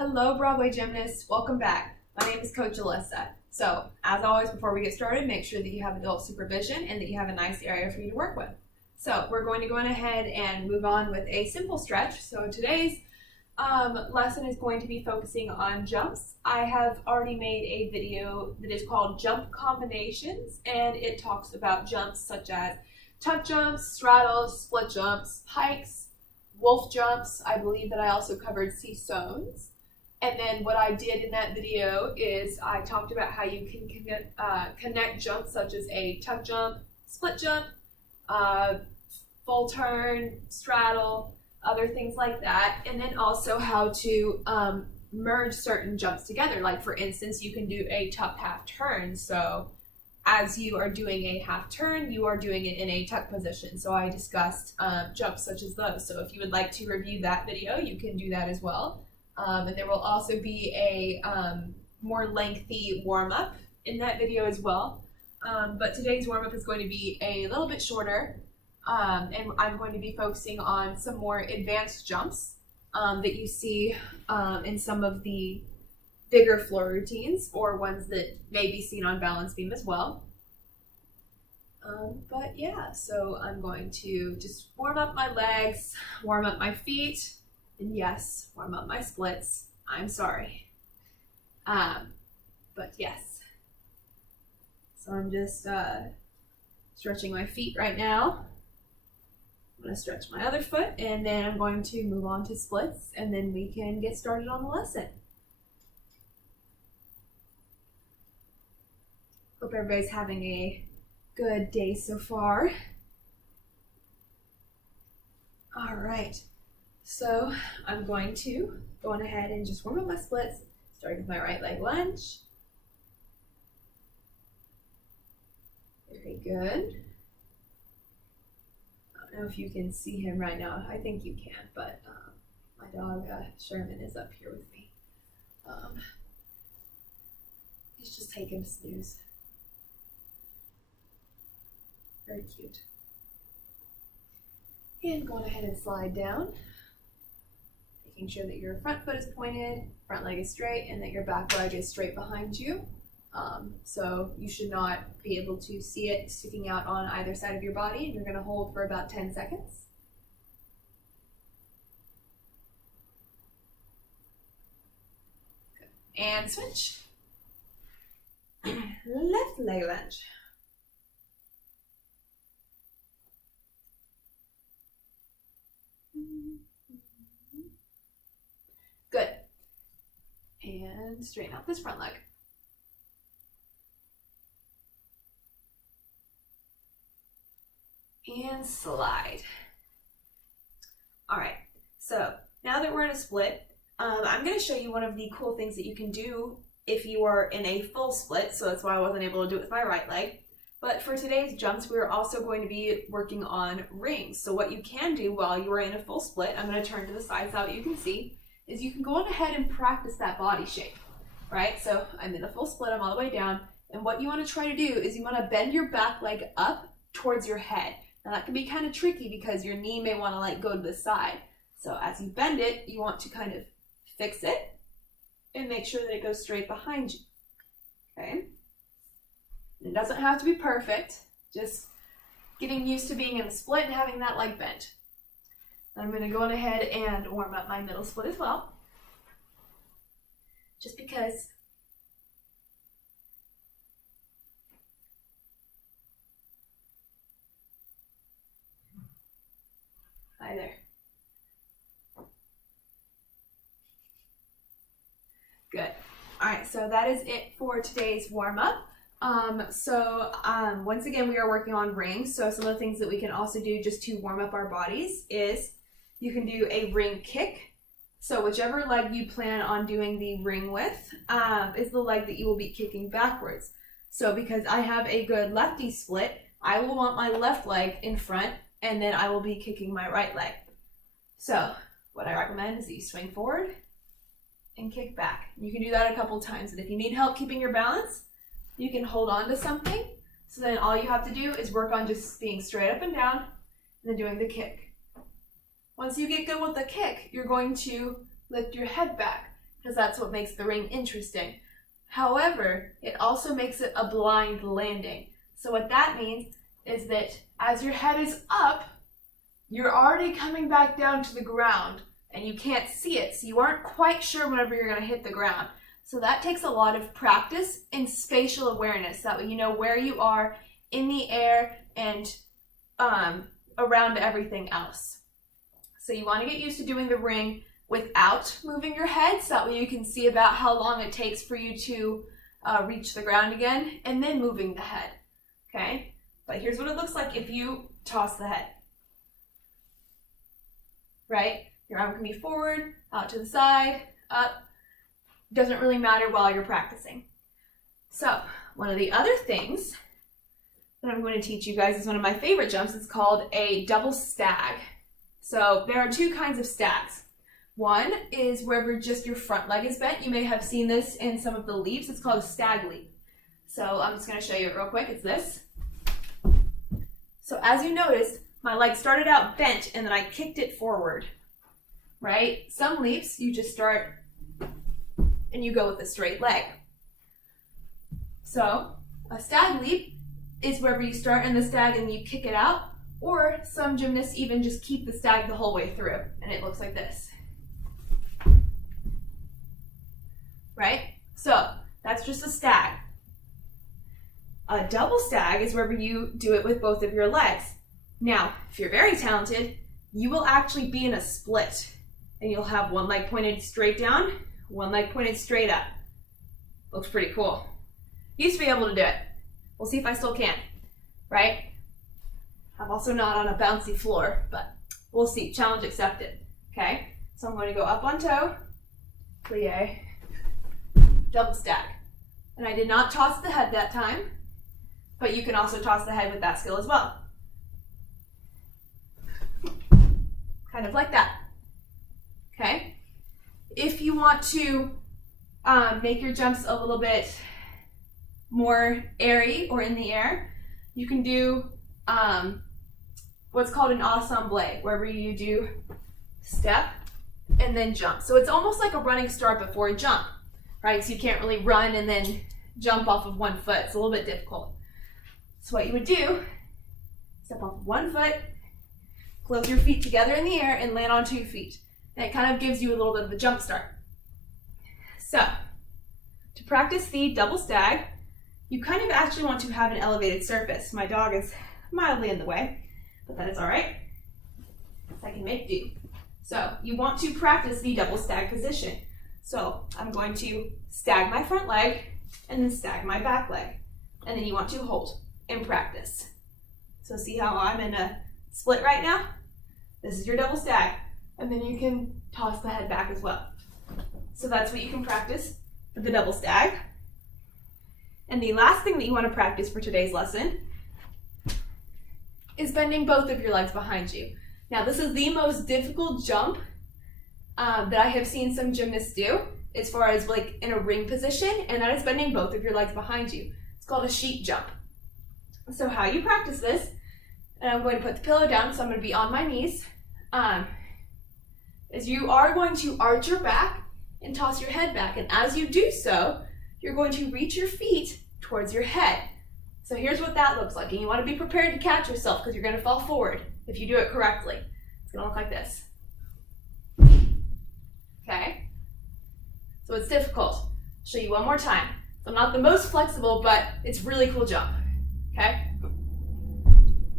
Hello, Broadway gymnasts. Welcome back. My name is Coach Alyssa. So, as always, before we get started, make sure that you have adult supervision and that you have a nice area for you to work with. So, we're going to go ahead and move on with a simple stretch. So, today's lesson is going to be focusing on jumps. I have already made a video that is called Jump Combinations, and it talks about jumps such as tuck jumps, straddles, split jumps, pikes, wolf jumps. I believe that I also covered C-zones. And then what I did in that video is I talked about how you can connect jumps such as a tuck jump, split jump, full turn, straddle, other things like that. And then also how to merge certain jumps together. Like for instance, you can do a tuck half turn. So as you are doing a half turn, you are doing it in a tuck position. So I discussed jumps such as those. So if you would like to review that video, you can do that as well. And there will also be a more lengthy warm-up in that video as well. But today's warm-up is going to be a little bit shorter, and I'm going to be focusing on some more advanced jumps that you see in some of the bigger floor routines or ones that may be seen on balance beam as well. But yeah, so I'm going to just warm up my legs, warm up my feet, and yes, warm up my splits. I'm sorry. But yes. So I'm just stretching my feet right now. I'm going to stretch my other foot, and then I'm going to move on to splits, and then we can get started on the lesson. Hope everybody's having a good day so far. All right. So I'm going to go on ahead and just warm up my splits, starting with my right leg lunge. Very good. I don't know if you can see him right now. I think you can, but my dog Sherman is up here with me. He's just taking a snooze. Very cute. And going ahead and slide down. Making sure that your front foot is pointed, front leg is straight, and that your back leg is straight behind you. So you should not be able to see it sticking out on either side of your body, and you're going to hold for about 10 seconds. Good. And switch. Left leg lunge. Good. And straighten out this front leg. And slide. All right, so now that we're in a split, I'm going to show you one of the cool things that you can do if you are in a full split, so that's why I wasn't able to do it with my right leg. But for today's jumps, we're also going to be working on rings. So what you can do while you are in a full split, I'm going to turn to the side so that you can see, is you can go on ahead and practice that body shape, right? So I'm in a full split, I'm all the way down, and what you want to try to do is you want to bend your back leg up towards your head. Now that can be kind of tricky because your knee may want to like go to the side. So as you bend it, you want to kind of fix it and make sure that it goes straight behind you, okay? It doesn't have to be perfect, just getting used to being in a split and having that leg bent. I'm going to go on ahead and warm up my middle split as well, just because hi there. Good. All right, so that is it for today's warm-up. Once again, we are working on rings. So some of the things that we can also do just to warm up our bodies is you can do a ring kick. So whichever leg you plan on doing the ring with is the leg that you will be kicking backwards. So because I have a good lefty split, I will want my left leg in front, and then I will be kicking my right leg. So what I recommend is that you swing forward and kick back. You can do that a couple times, and if you need help keeping your balance, you can hold on to something. So then all you have to do is work on just being straight up and down and then doing the kick. Once you get good with the kick, you're going to lift your head back. because that's what makes the ring interesting. However, it also makes it a blind landing. So what that means is that as your head is up, you're already coming back down to the ground and you can't see it. So you aren't quite sure whenever you're going to hit the ground. So that takes a lot of practice and spatial awareness. That way you know where you are in the air and around everything else. So you want to get used to doing the ring without moving your head, so that way you can see about how long it takes for you to reach the ground again, and then moving the head, okay? But here's what it looks like if you toss the head, right? Your arm can be forward, out to the side, up. Doesn't really matter while you're practicing. So one of the other things that I'm going to teach you guys is one of my favorite jumps. It's called a double stag. So there are two kinds of stags. One is wherever just your front leg is bent. You may have seen this in some of the leaps. It's called a stag leap. So I'm just going to show you it real quick. It's this. So as you noticed, my leg started out bent and then I kicked it forward, right? Some leaps, you just start and you go with a straight leg. So a stag leap is wherever you start in the stag and you kick it out, or some gymnasts even just keep the stag the whole way through, and it looks like this. Right? So that's just a stag. A double stag is wherever you do it with both of your legs. Now, if you're very talented, you will actually be in a split, and you'll have one leg pointed straight down, one leg pointed straight up. Looks pretty cool. Used to be able to do it. We'll see if I still can, right? I'm also not on a bouncy floor, but we'll see. Challenge accepted, okay? So I'm going to go up on toe, plie, double stag. And I did not toss the head that time, but you can also toss the head with that skill as well. Kind of like that, okay? If you want to make your jumps a little bit more airy or in the air, you can do what's called an ensemble, wherever you do step and then jump. So it's almost like a running start before a jump, right? So you can't really run and then jump off of one foot. It's a little bit difficult. So what you would do, step off of one foot, close your feet together in the air and land on 2 feet. And it kind of gives you a little bit of a jump start. So to practice the double stag, you kind of actually want to have an elevated surface. My dog is mildly in the way, but that is all right. I can make do. So you want to practice the double stag position. So I'm going to stag my front leg and then stag my back leg. And then you want to hold and practice. So see how I'm in a split right now? This is your double stag. And then you can toss the head back as well. So that's what you can practice for the double stag. And the last thing that you want to practice for today's lesson is bending both of your legs behind you. Now this is the most difficult jump that I have seen some gymnasts do as far as like in a ring position, and that is bending both of your legs behind you. It's called a sheep jump. So how you practice this, and I'm going to put the pillow down, so I'm going to be on my knees, is you are going to arch your back and toss your head back, and as you do so, you're going to reach your feet towards your head. So here's what that looks like, and you want to be prepared to catch yourself because you're going to fall forward if you do it correctly. It's going to look like this. Okay? So it's difficult. I'll show you one more time. So I'm not the most flexible, but it's a really cool jump. Okay?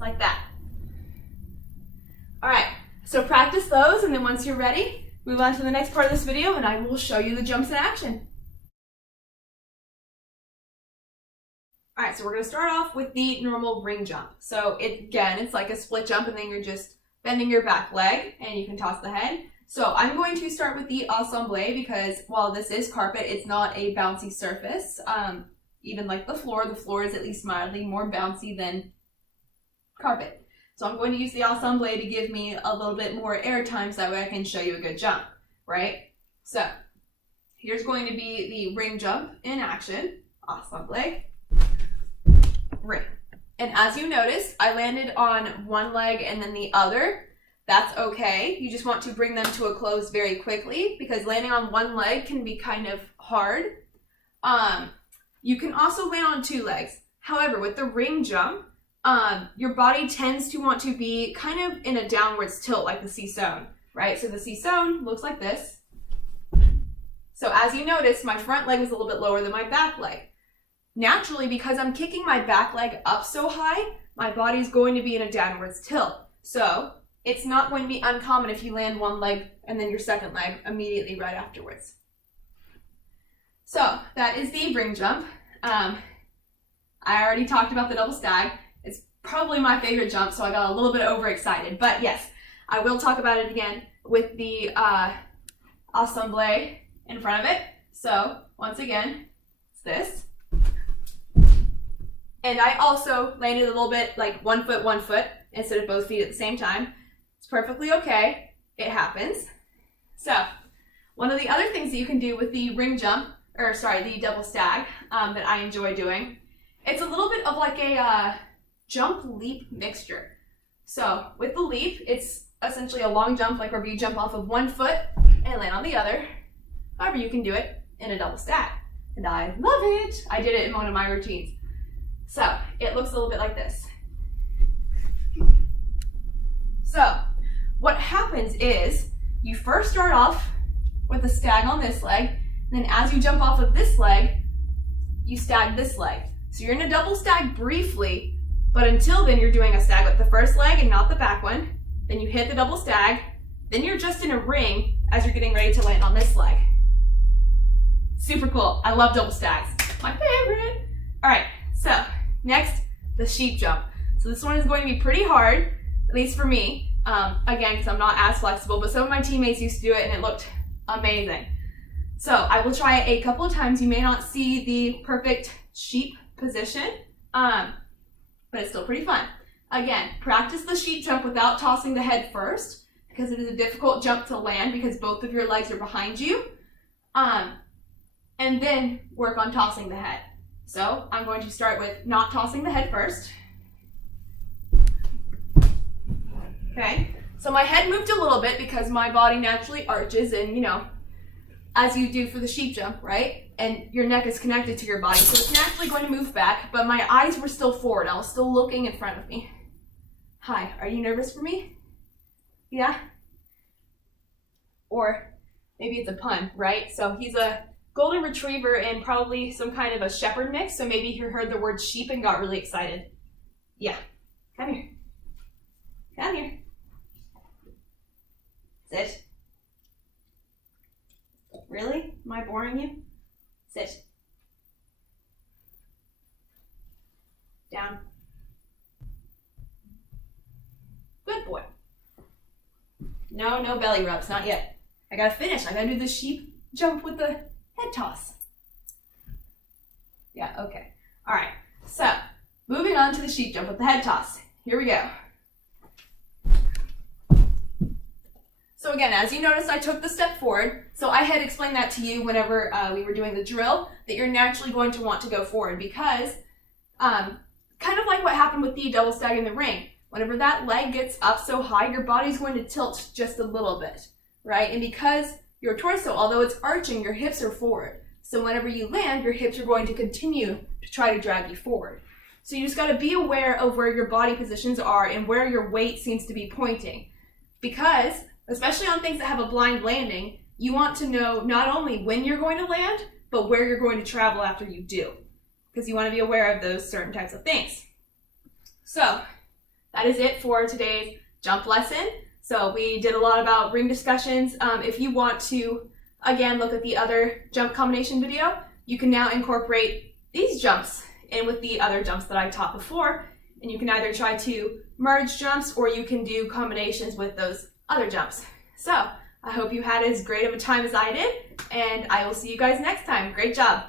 Like that. All right, so practice those, and then once you're ready, move on to the next part of this video, and I will show you the jumps in action. All right, so we're going to start off with the normal ring jump. So it's like a split jump, and then you're just bending your back leg, and you can toss the head. So I'm going to start with the ensemble because while this is carpet, it's not a bouncy surface. Even like the floor is at least mildly more bouncy than carpet. So I'm going to use the ensemble to give me a little bit more air time so that way I can show you a good jump, right? So here's going to be the ring jump in action, ensemble, ring. And as you notice, I landed on one leg and then the other. that's okay. You just want to bring them to a close very quickly because landing on one leg can be kind of hard. You can also land on two legs. However, with the ring jump, your body tends to want to be kind of in a downwards tilt like the C-sewn, right? So the C-sewn looks like this. So as you notice, my front leg was a little bit lower than my back leg. Naturally, because I'm kicking my back leg up so high, my body is going to be in a downwards tilt. So it's not going to be uncommon if you land one leg and then your second leg immediately right afterwards. So that is the ring jump. I already talked about the double stag. It's probably my favorite jump, so I got a little bit overexcited. But yes, I will talk about it again with the assemblée in front of it. So once again, it's this. And I also landed a little bit like 1 foot instead of both feet at the same time. It's perfectly okay. It happens. So one of the other things that you can do with the ring jump, the double stag that I enjoy doing, it's a little bit of like a jump leap mixture. So with the leap, it's essentially a long jump, like where you jump off of 1 foot and land on the other. However, you can do it in a double stag. And I love it. I did it in one of my routines. So it looks a little bit like this. So what happens is you first start off with a stag on this leg, and then as you jump off of this leg, you stag this leg. So you're in a double stag briefly, but until then you're doing a stag with the first leg and not the back one. Then you hit the double stag, then you're just in a ring as you're getting ready to land on this leg. Super cool. I love double stags. My favorite. All right, so next, the sheep jump. So this one is going to be pretty hard, at least for me. Again, because I'm not as flexible, but some of my teammates used to do it and it looked amazing. So I will try it a couple of times. You may not see the perfect sheep position, but it's still pretty fun. Again, practice the sheep jump without tossing the head first, because it is a difficult jump to land because both of your legs are behind you. And then work on tossing the head. So I'm going to start with not tossing the head first. Okay, so my head moved a little bit because my body naturally arches and, you know, as you do for the sheep jump, right? And your neck is connected to your body, so it's naturally going to move back, but my eyes were still forward. I was still looking in front of me. Hi, are you nervous for me? Yeah? Or maybe it's a pun, right? So he's a golden retriever and probably some kind of a shepherd mix, so maybe he heard the word sheep and got really excited. Yeah, come here. Come here. Sit. Really? Am I boring you? Sit. Down. Good boy. No belly rubs, not yet. I gotta finish. I gotta do the sheep jump with the head toss. Yeah, okay. All right, so moving on to the sheep jump with the head toss. Here we go. So again, as you noticed, I took the step forward. So I had explained that to you whenever we were doing the drill, that you're naturally going to want to go forward because kind of like what happened with the double stag in the ring. Whenever that leg gets up so high, your body's going to tilt just a little bit, right? And because your torso, although it's arching, your hips are forward. So whenever you land, your hips are going to continue to try to drag you forward. So you just got to be aware of where your body positions are and where your weight seems to be pointing. Because especially on things that have a blind landing, you want to know not only when you're going to land, but where you're going to travel after you do. Because you want to be aware of those certain types of things. So that is it for today's jump lesson. So we did a lot about ring discussions. If you want to, again, look at the other jump combination video, you can now incorporate these jumps in with the other jumps that I taught before. And you can either try to merge jumps or you can do combinations with those other jumps. So I hope you had as great of a time as I did, and I will see you guys next time. Great job.